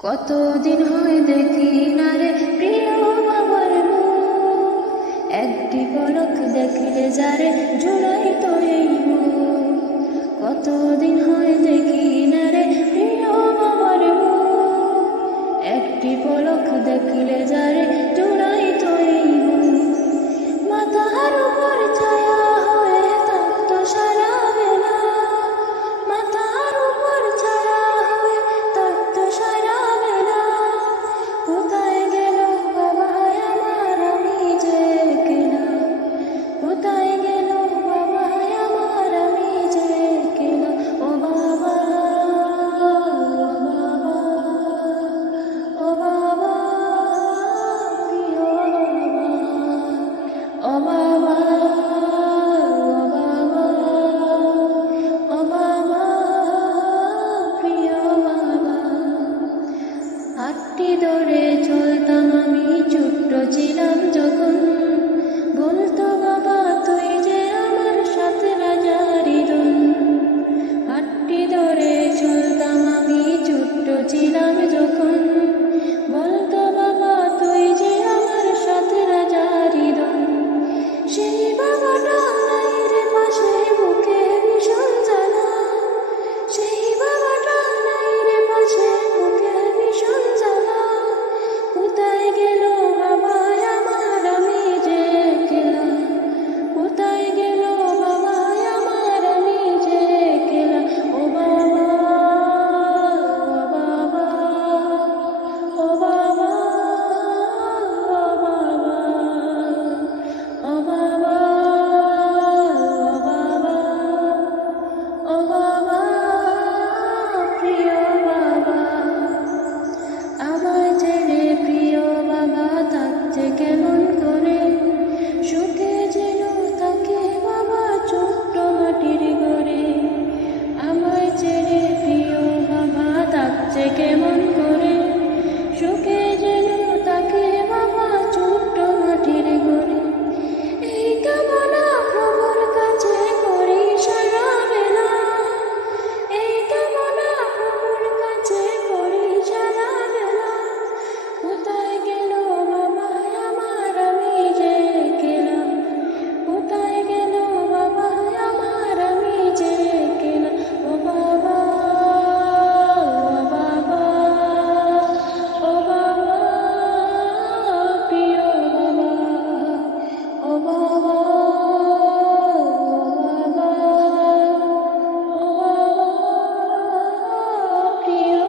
কতদিন হয় দেখি না রে প্রিয় বাবার মুখ, একটি পলক দেখলে যারে জুড়াই তো এই মন। কতদিন হয় দেখি না রে প্রিয় বাবার মুখ, একটি পলক দেখলে যারে জুড়াই তো এই মন। মাথার উপর ছায়া হয়ে থাকতো সারা বেলা, মাথার উপর ছায়া হয়ে থাকতো সারা বেলা। কোথায় গেল বাবা আমার আমি যে কেনা, কোথায় গেল বাবা আমার আমি যে কেনা। ও বাবা, ও বাবা, প্রিয় বাবা, ও বাবা, ও বাবা, ও বাবা, প্রিয় বাবা। হাতটি ধরে চলতাম আমি ছোট্ট ছিলাম যখন,